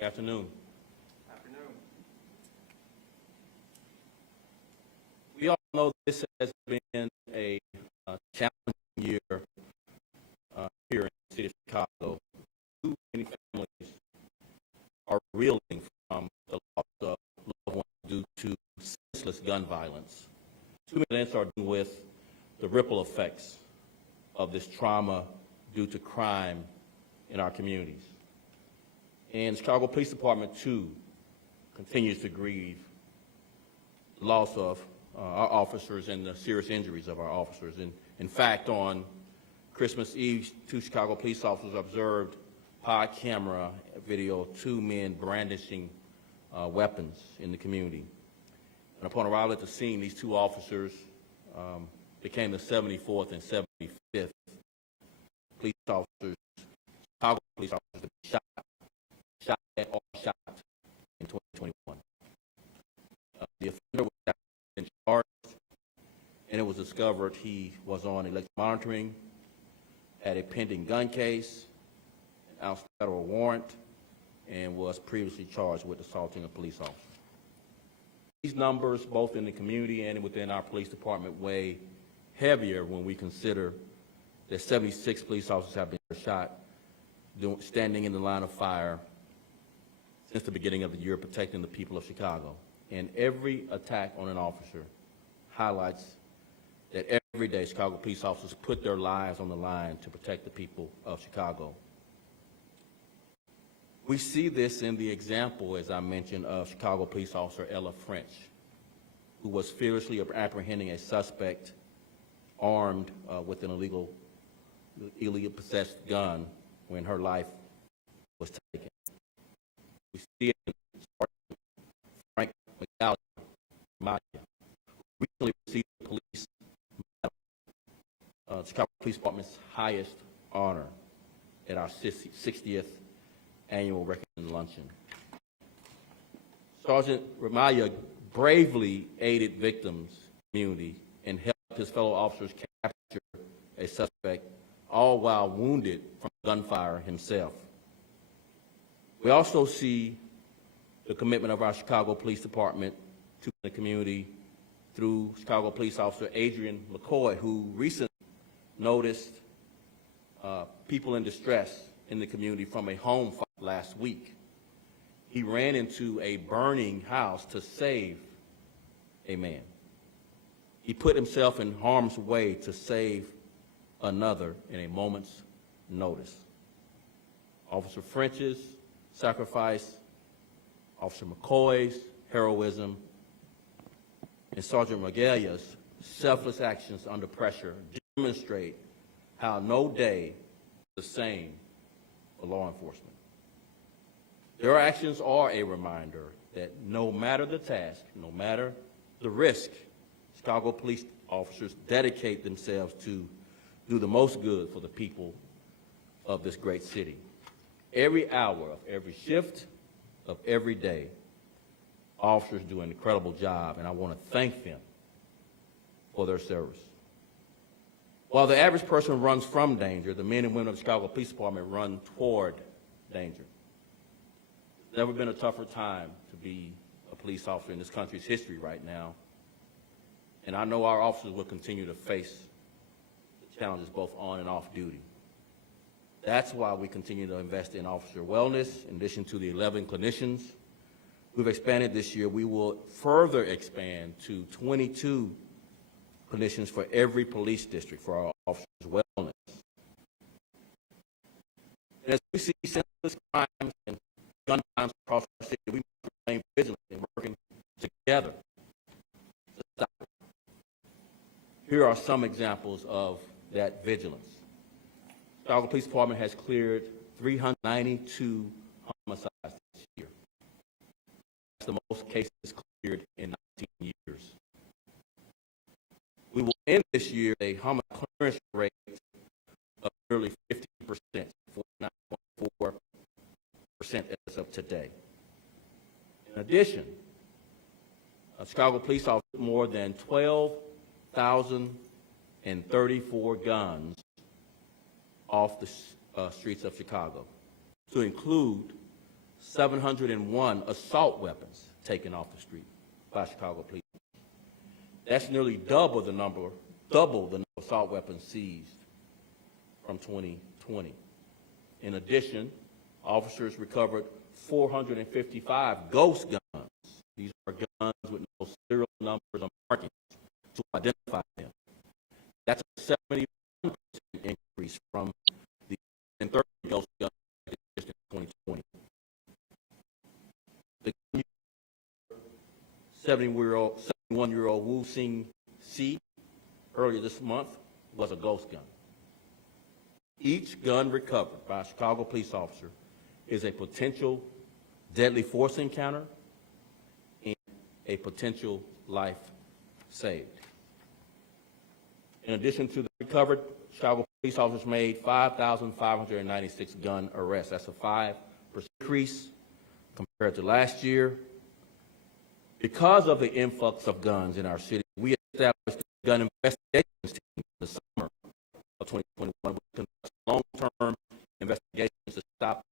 Good afternoon. Afternoon. We all know this has been a challenging year here in the city of Chicago. Too many families are reeling from the loss of loved ones due to senseless gun violence. Too many events are dealing with the ripple effects of this trauma due to crime in our communities. And the Chicago Police Department, too, continues to grieve the loss of our officers and the serious injuries of our officers. And in fact, on Christmas Eve, 2 Chicago police officers observed pod camera video of 2 men brandishing weapons in the community. And upon arrival at the scene, these 2 officers became the 74th and 75th police officers, Chicago police officers, to be shot or shot in 2021. The offender was in charge, and it was discovered he was on electronic monitoring, had a pending gun case, an out federal warrant, and was previously charged with assaulting a police officer. These numbers, both in the community and within our police department, weigh heavier when we consider that 76 police officers have been shot standing in the line of fire since the beginning of the year protecting the people of Chicago. And every attack on an officer highlights that every day Chicago police officers put their lives on the line to protect the people of Chicago. We see this in the example, as I mentioned, of Chicago police officer Ella French, who was fearlessly apprehending a suspect armed with an illegally possessed gun when her life was taken. We see it in Sergeant Frank McDowell, who recently received the police medal, Chicago Police Department's highest honor at our 60th annual recognition luncheon. Sergeant Ramaya bravely aided victims' community and helped his fellow officers capture a suspect, all while wounded from gunfire himself. We also see the commitment of our Chicago Police Department to the community through Chicago Police Officer Adrian McCoy, who recently noticed people in distress in the community from a home fire last week. He ran into a burning house to save a man. He put himself in harm's way to save another in a moment's notice. Officer French's sacrifice, Officer McCoy's heroism, and Sergeant Magalla's selfless actions under pressure demonstrate how no day is the same for law enforcement. Their actions are a reminder that no matter the task, no matter the risk, Chicago police officers dedicate themselves to do the most good for the people of this great city. Every hour of every shift of every day, officers do an incredible job, and I want to thank them for their service. While the average person runs from danger, the men and women of the Chicago Police Department run toward danger. There's never been a tougher time to be a police officer in this country's history right now, and I know our officers will continue to face the challenges both on and off duty. That's why we continue to invest in officer wellness. In addition to the 11 clinicians we've expanded this year, we will further expand to 22 clinicians for every police district for our officers' wellness. And as we see senseless crimes and gun crimes across our city, we must remain vigilant and working together to stop it. Here are some examples of that vigilance. The Chicago Police Department has cleared 392 homicides this year. That's the most cases cleared in 19 years. We will end this year with a homicide clearance rate of nearly 50%, 49.4% as of today. In addition, Chicago police officers more than 12,034 guns off the streets of Chicago, to include 701 assault weapons taken off the street by Chicago police. That's nearly double the number of assault weapons seized from 2020. In addition, officers recovered 455 ghost guns. These are guns with no serial numbers or markings to identify them. That's a 71% increase from the 30 ghost guns just in 2020. The 71-year-old Wu Sing Si earlier this month was a ghost gun. Each gun recovered by a Chicago police officer is a potential deadly force encounter and a potential life saved. In addition to the recovered, Chicago police officers made 5,596 gun arrests. That's a 5% increase compared to last year. Because of the influx of guns in our city, we established a gun investigations team in the summer of 2021, which conducts long-term investigations to stop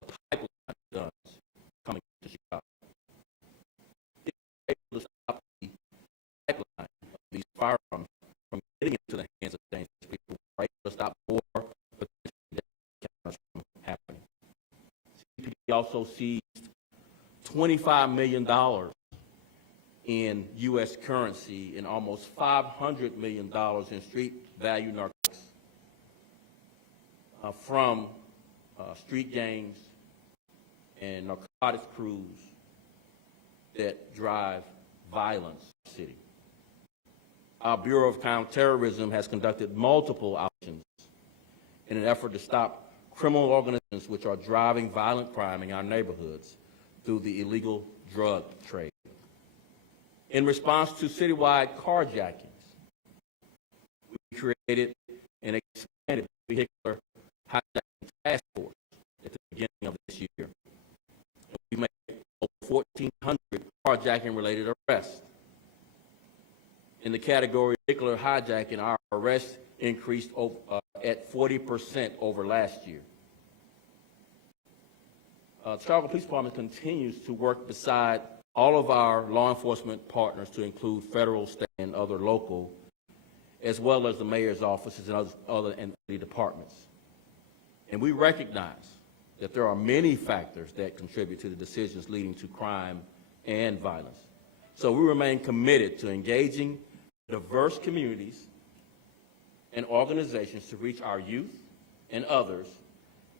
the pipeline of guns coming to Chicago. If we're able to stop the pipeline of these firearms from getting into the hands of dangerous people, we're able to stop more potential encounters from happening. CPD also seized $25 million in U.S. currency and almost $500 million in street value narcotics from street gangs and narcotics crews that drive violence in the city. Our Bureau of Counterterrorism has conducted multiple actions in an effort to stop criminal organizations which are driving violent crime in our neighborhoods through the illegal drug trade. In response to citywide carjackings, we created an expanded vehicular hijacking task force at the beginning of this year. We made over 1,400 carjacking-related arrests. In the category of vehicular hijacking, our arrests increased at 40% over last year. The Chicago Police Department continues to work beside all of our law enforcement partners, to include federal, state, and other local, as well as the mayor's offices and other departments. And we recognize that there are many factors that contribute to the decisions leading to crime and violence. So we remain committed to engaging diverse communities and organizations to reach our youth and others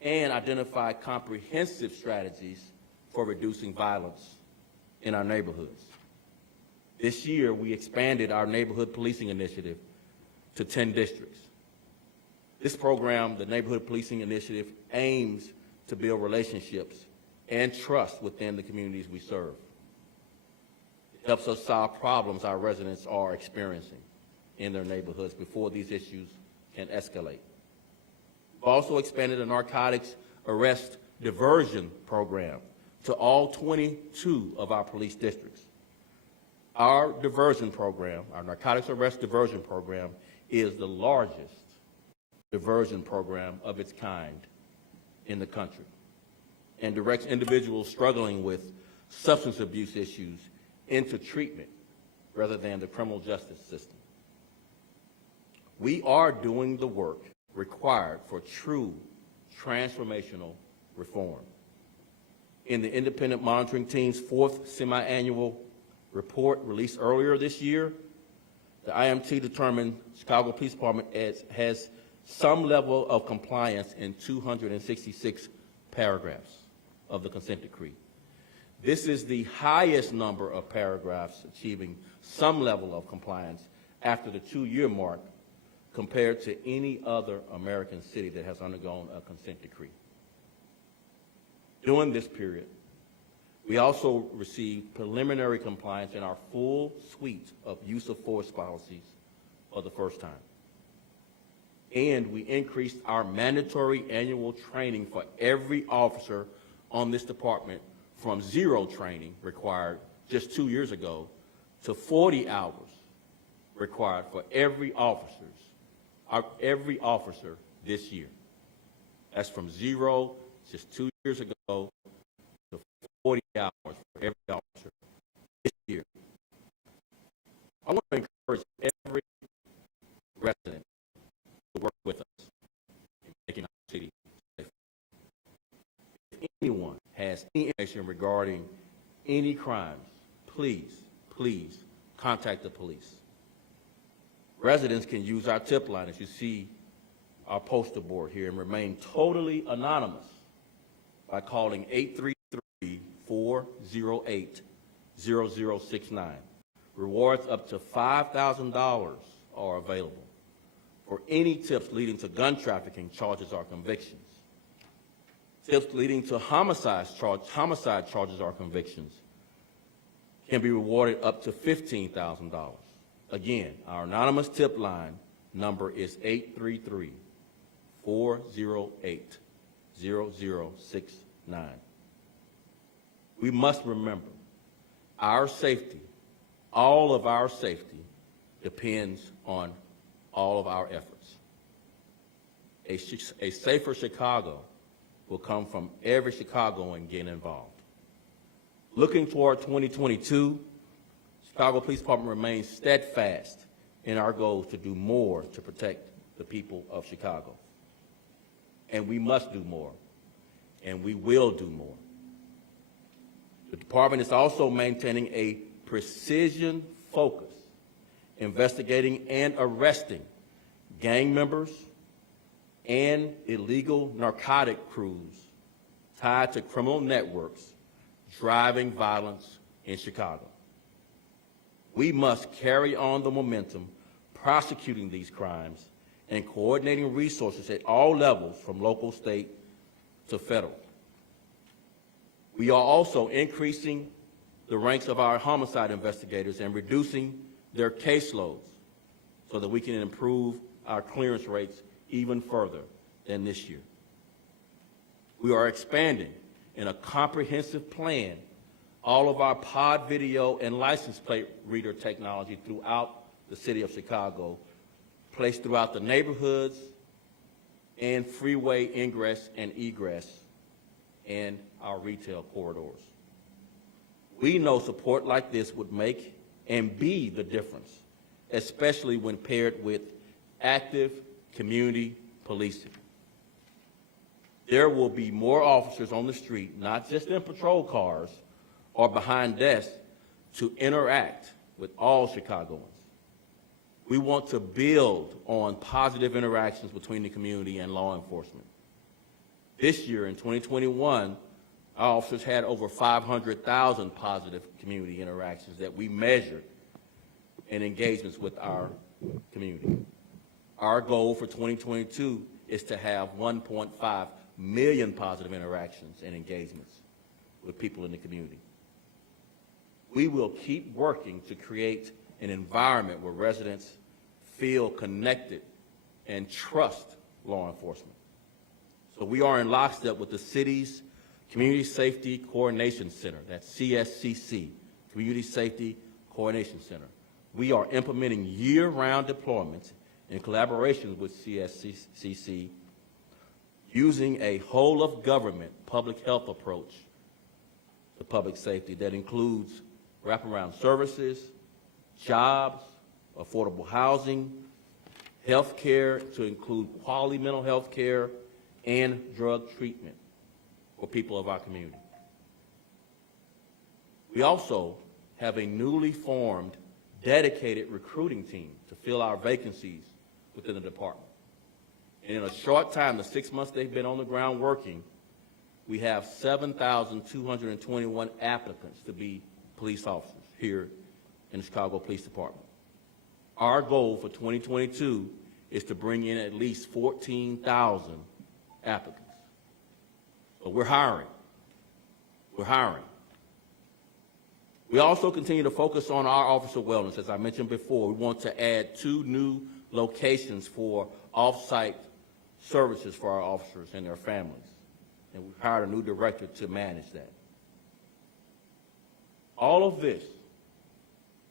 and identify comprehensive strategies for reducing violence in our neighborhoods. This year, we expanded our neighborhood policing initiative to 10 districts. This program, the Neighborhood Policing Initiative, aims to build relationships and trust within the communities we serve. It helps us solve problems our residents are experiencing in their neighborhoods before these issues can escalate. We've also expanded a narcotics arrest diversion program to all 22 of our police districts. Our diversion program, our narcotics arrest diversion program, is the largest diversion program of its kind in the country and directs individuals struggling with substance abuse issues into treatment rather than the criminal justice system. We are doing the work required for true transformational reform. In the independent monitoring team's fourth semi-annual report released earlier this year, the IMT determined Chicago Police Department has some level of compliance in 266 paragraphs of the consent decree. This is the highest number of paragraphs achieving some level of compliance after the 2-year mark compared to any other American city that has undergone a consent decree. During this period, we also received preliminary compliance in our full suite of use of force policies for the first time. And we increased our mandatory annual training for every officer on this department from 0 training required just 2 years ago to 40 hours required for every officer this year. That's from 0 just 2 years ago to hours for every officer this year. I want to encourage every resident to work with us in making our city safer. If anyone has any information regarding any crimes, please contact the police. Residents can use our tip line, as you see our poster board here, and remain totally anonymous by calling 833-408-0069. Rewards up to $5,000 are available for any tips leading to gun trafficking charges or convictions. Tips leading to homicide charges or convictions can be rewarded up to $15,000. Again, our anonymous tip line number is 833-408-0069. We must remember our safety, all of our safety, depends on all of our efforts. A safer Chicago will come from every Chicagoan getting involved. Looking toward 2022, Chicago Police Department remains steadfast in our goals to do more to protect the people of Chicago. And we must do more, and we will do more. The department is also maintaining a precision focus, investigating and arresting gang members and illegal narcotic crews tied to criminal networks driving violence in Chicago. We must carry on the momentum prosecuting these crimes and coordinating resources at all levels from local, state, to federal. We are also increasing the ranks of our homicide investigators and reducing their caseloads so that we can improve our clearance rates even further than this year. We are expanding in a comprehensive plan all of our pod video and license plate reader technology throughout the city of Chicago, placed throughout the neighborhoods and freeway ingress and egress and our retail corridors. We know support like this would make and be the difference, especially when paired with active community policing. There will be more officers on the street, not just in patrol cars or behind desks, to interact with all Chicagoans. We want to build on positive interactions between the community and law enforcement. This year, in 2021, our officers had over 500,000 positive community interactions that we measured in engagements with our community. Our goal for 2022 is to have 1.5 million positive interactions and engagements with people in the community. We will keep working to create an environment where residents feel connected and trust law enforcement. So we are in lockstep with the city's Community Safety Coordination Center, that's CSCC, Community Safety Coordination Center. We are implementing year-round deployments in collaboration with CSCC, using a whole-of-government public health approach to public safety that includes wraparound services, jobs, affordable housing, health care to include quality mental health care, and drug treatment for people of our community. We also have a newly formed, dedicated recruiting team to fill our vacancies within the department. And in a short time, the 6 months they've been on the ground working, we have 7,221 applicants to be police officers here in the Chicago Police Department. Our goal for 2022 is to bring in at least 14,000 applicants. So we're hiring. We're hiring. We also continue to focus on our officer wellness. As I mentioned before, we want to add 2 new locations for off-site services for our officers and their families. And we've hired a new director to manage that. All of this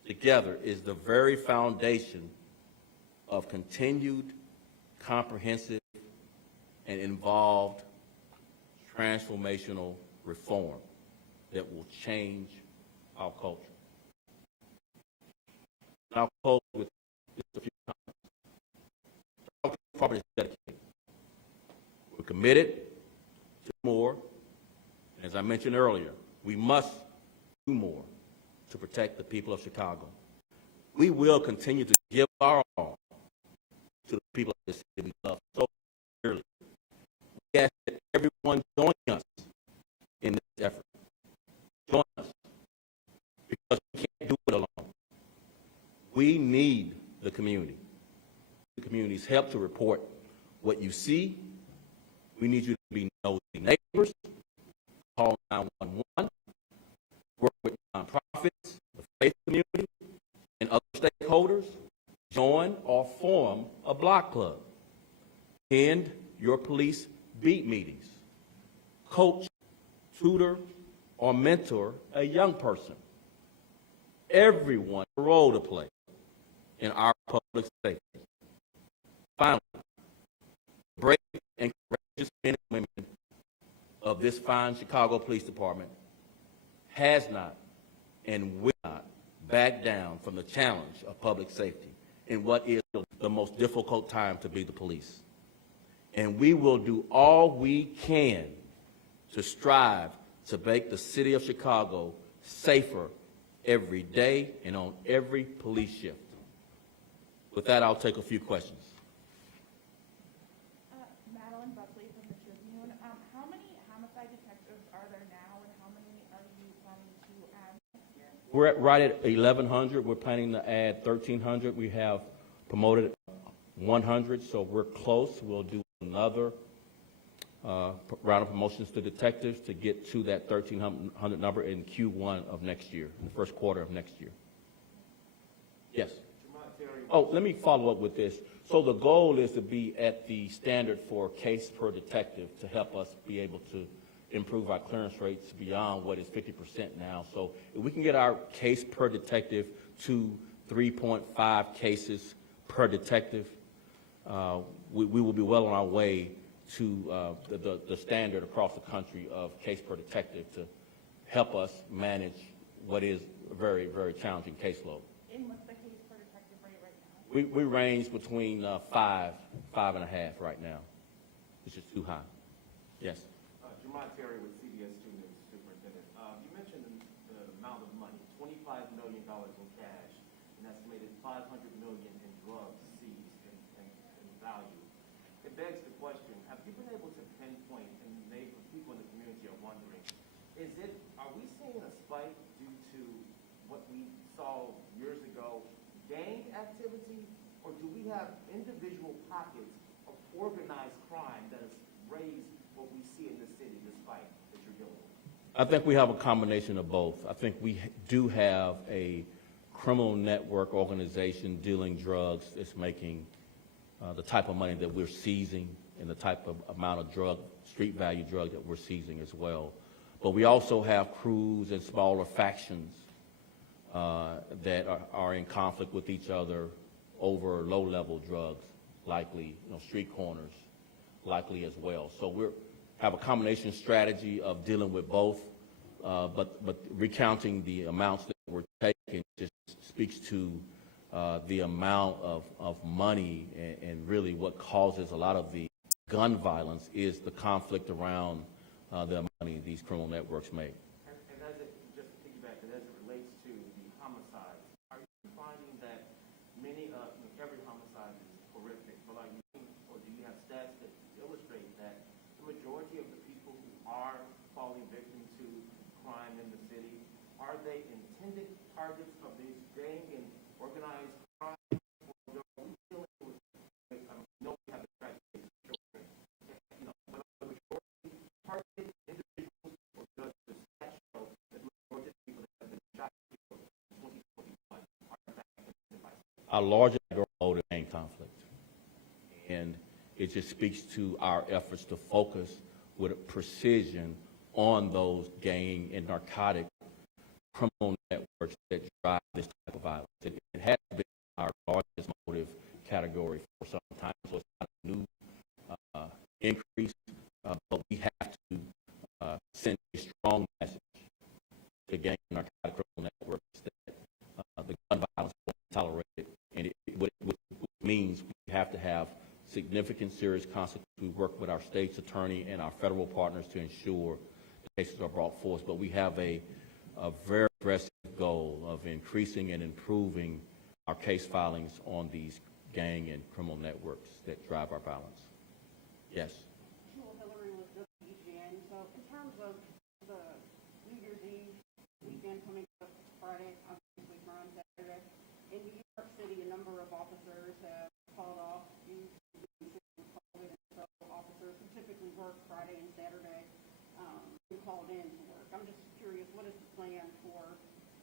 together is the very foundation of continued, comprehensive, and involved transformational reform. that will change our culture. And I'll close with just a few comments. Our property is dedicated. We're committed to more. As I mentioned earlier, we must do more to protect the people of Chicago. We will continue to give our all to the people of this city we love so dearly. We ask that everyone join us in this effort. Join us, because we can't do it alone. We need the community. The community's help to report what you see. We need you to be nosy neighbors, call 911, work with nonprofits, the faith community, and other stakeholders. Join or form a block club. Attend your police beat meetings. Coach, tutor, or mentor a young person. Everyone has a role to play in our public safety. Finally, brave and courageous men and women of this fine Chicago Police Department has not and will not back down from the challenge of public safety in what is the most difficult time to be the police. And we will do all we can to strive to make the city of Chicago safer every day and on every police shift. With that, I'll take a few questions. Madeline Buckley from the Tribune. How many homicide detectives are there now, and how many are you planning to add next year? We're right at 1,100. We're planning to add 1,300. We have promoted 100, so we're close. We'll do another round of promotions to detectives to get to that 1,300 number in Q1 of next year, in the first quarter of next year. Yes. Oh, let me follow up with this. So the goal is to be at the standard for case per detective to help us be able to improve our clearance rates beyond what is 50% now. So if we can get our case per detective to 3.5 cases per detective, we will be well on our way to the standard across the country of case per detective to help us manage what is a very, very challenging caseload. And what's the case per detective rate right now? We range between 5, 5.5 right now, which is too high. Yes. Jamon Terry with CBS 2 News, Superintendent. You mentioned the amount of money, $25 million in cash, an estimated $500 million in drugs seized in value. It begs the question, have you been able to pinpoint, and maybe people in the community are wondering, are we seeing a spike due to what we saw years ago, gang activity, or do we have individual pockets of organized crime that has raised what we see in the city, this fight that you're dealing with? I think we have a combination of both. I think we do have a criminal network organization dealing drugs that's making the type of money that we're seizing and the type of amount of drug, street value drug that we're seizing as well. But we also have crews and smaller factions that are in conflict with each other over low-level drugs, likely, street corners, likely as well. So we have a combination strategy of dealing with both, but recounting the amounts that we're taking just speaks to the amount of money and really what causes a lot of the gun violence is the conflict around the money these criminal networks make. And as it, just to piggyback, and as it relates to the homicides, are you finding that many, every homicide is horrific, but are you, or do you have stats that illustrate that the majority of the people who are falling victim to crime in the city, are they intended targets of these gang and organized crime, or are we dealing with, no, we have the tragedy of children, but the majority targeted individuals or does the stats show that the majority of people that have been shot in 2021 are in fact victimized? Our largest motive gang conflict. And it just speaks to our efforts to focus with precision on those gang and narcotic criminal networks that drive this type of violence. It has been our largest motive category for some time, so it's not a new increase, but we have to send a strong message means we have to have significant serious consequences. We work with our state's attorney and our federal partners to ensure the cases are brought forth. But we have a very aggressive goal of increasing and improving our case filings on these gang and criminal networks that drive our violence. Yes. Hillary with WGN. So in terms of the New Year's Eve weekend coming up Friday, obviously we're on Saturday, in New York City, a number of officers have called off due to COVID, and so officers who typically work Friday and Saturday been called in to work. I'm just curious, what is the plan for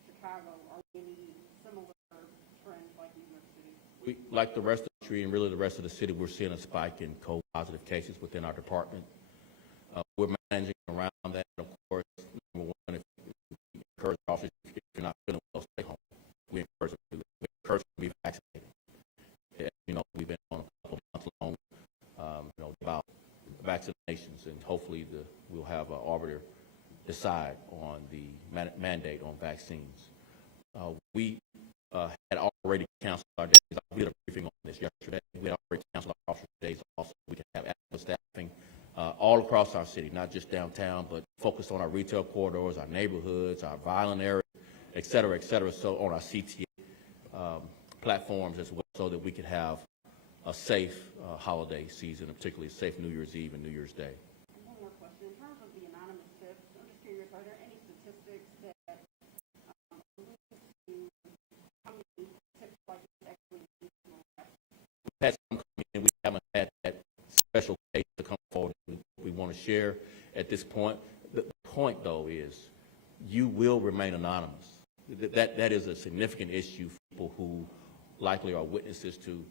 Chicago? Are we any similar trends like New York City? We, like the rest of the country and really the rest of the city, we're seeing a spike in COVID-positive cases within our department. We're managing around that. Of course, number one, if we encourage officers, if you're not feeling well, stay home. We encourage them to do that. We encourage them to be vaccinated. As you know, we've been on a couple of months long, about vaccinations, and hopefully we'll have an arbiter decide on the mandate on vaccines. We had already canceled our days. We did a briefing on this yesterday. We had already canceled our officer days also. We can have adequate staffing all across our city, not just downtown, but focused on our retail corridors, our neighborhoods, our violent areas, et cetera, so on our CTA platforms as well, so that we could have a safe holiday season, and particularly a safe New Year's Eve and New Year's Day. And one more question. In terms of the anonymous tips, I'm just curious, are there any statistics that allude to how many tips like this actually lead to arrest? We've had some come in. We haven't had that special case to come forward we want to share at this point. The point, though, is you will remain anonymous. That is a significant issue for people who likely are witnesses to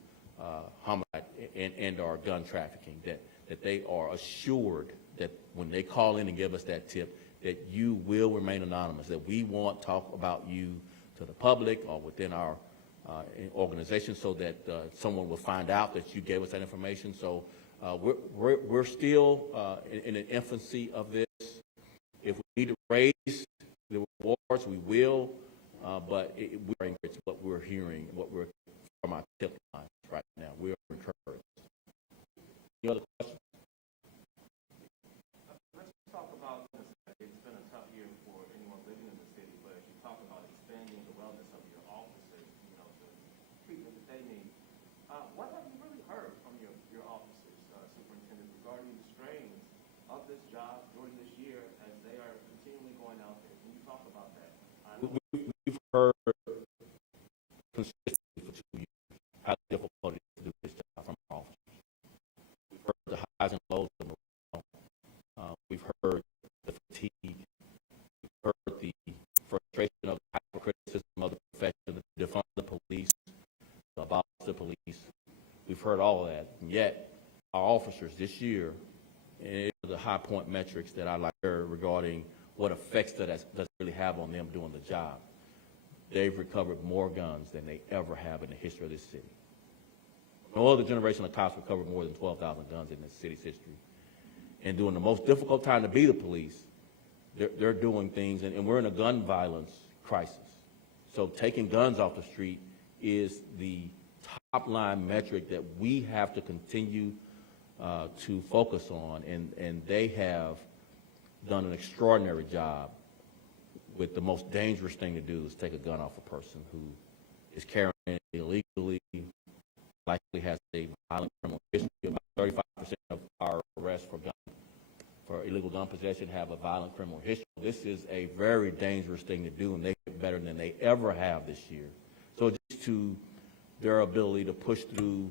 homicide and or gun trafficking, that they are assured that when they call in and give us that tip, that you will remain anonymous, that we won't talk about you to the public or within our organization, so that someone will find out that you gave us that information. So we're still in the infancy of this. If we need to raise the rewards, we will, but it's what we're hearing, what we're from our tip lines right now. We are encouraged. Any other questions? Let's talk about this. It's been a tough year for anyone living in the city, but as you talk about expanding the wellness of your officers, the treatment that they need, what have you really heard from your officers, Superintendent, regarding the strains of this job during this year as they are continually going out there? Can you talk about that? We've heard consistently for 2 years how difficult it is to do this job from our officers. We've heard the highs and lows of morale. We've heard the fatigue. We've heard the frustration of the hypercriticism of the profession, the defund the police, the abolish the police. We've heard all of that. And yet, our officers this year, and it was the high point metrics that I like regarding what effects does it really have on them doing the job. They've recovered more guns than they ever have in the history of this city. No other generation of cops recovered more than 12,000 guns in this city's history. And during the most difficult time to be the police, they're doing things, and we're in a gun violence crisis. So taking guns off the street is the top line metric that we have to continue to focus on, and they have done an extraordinary job with the most dangerous thing to do is take a gun off a person who is carrying it illegally, likely has a violent criminal history. About 35% of our arrests for illegal gun possession have a violent criminal history. This is a very dangerous thing to do, and they get better than they ever have this year. So just to their ability to push through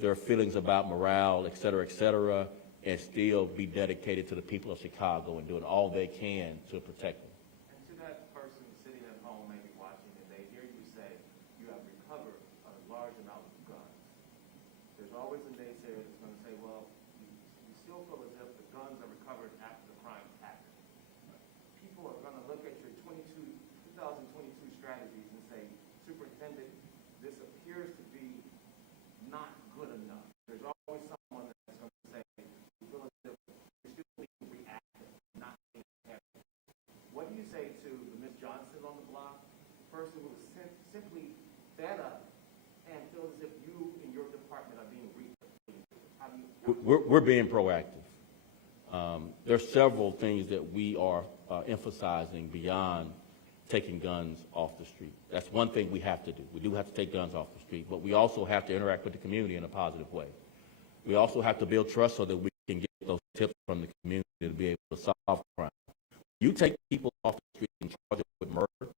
their feelings about morale, et cetera, and still be dedicated to the people of Chicago and doing all they can to protect them. And to that person sitting at home, maybe watching, and they hear you say you have recovered a large amount of guns, there's always a naysayer that's going to say, well, you still feel as if the guns are recovered after the crime happened. People are going to look at your 2022 strategies and say, Superintendent, this appears to be not good enough. There's always someone that's going to say, we feel as if you're still being reactive, not being effective. What do you say to the Ms. Johnson on the block, the person who is simply fed up and feels as if you and your We're being proactive. There's several things that we are emphasizing beyond taking guns off the street. That's one thing we have to do. We do have to take guns off the street, but we also have to interact with the community in a positive way. We also have to build trust so that we can get those tips from the community to be able to solve crime. You take people off the street and charge them with murder,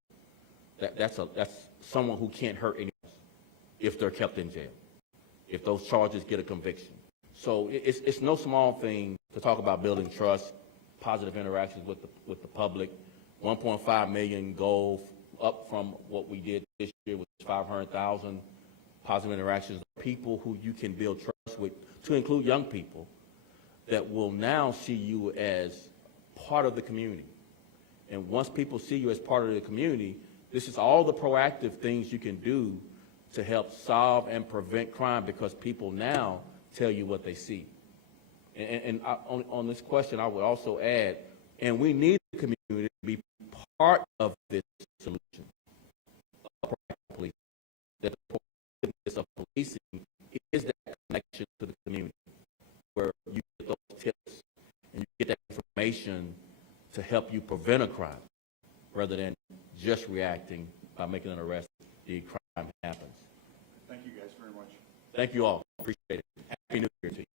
that's someone who can't hurt anyone else if they're kept in jail, if those charges get a conviction. So it's no small thing to talk about building trust, positive interactions with the public. 1.5 million goal up from what we did this year, which is 500,000 positive interactions. People who you can build trust with, to include young people that will now see you as part of the community. And once people see you as part of the community, this is all the proactive things you can do to help solve and prevent crime, because people now tell you what they see. And on this question, I would also add, and we need the community to be part of this solution of proactive policing. That the proactiveness of policing is that connection to the community, where you get those tips and you get that information to help you prevent a crime, rather than just reacting by making an arrest. The crime happens. Thank you guys very much. Thank you all. Appreciate it. Happy New Year to you.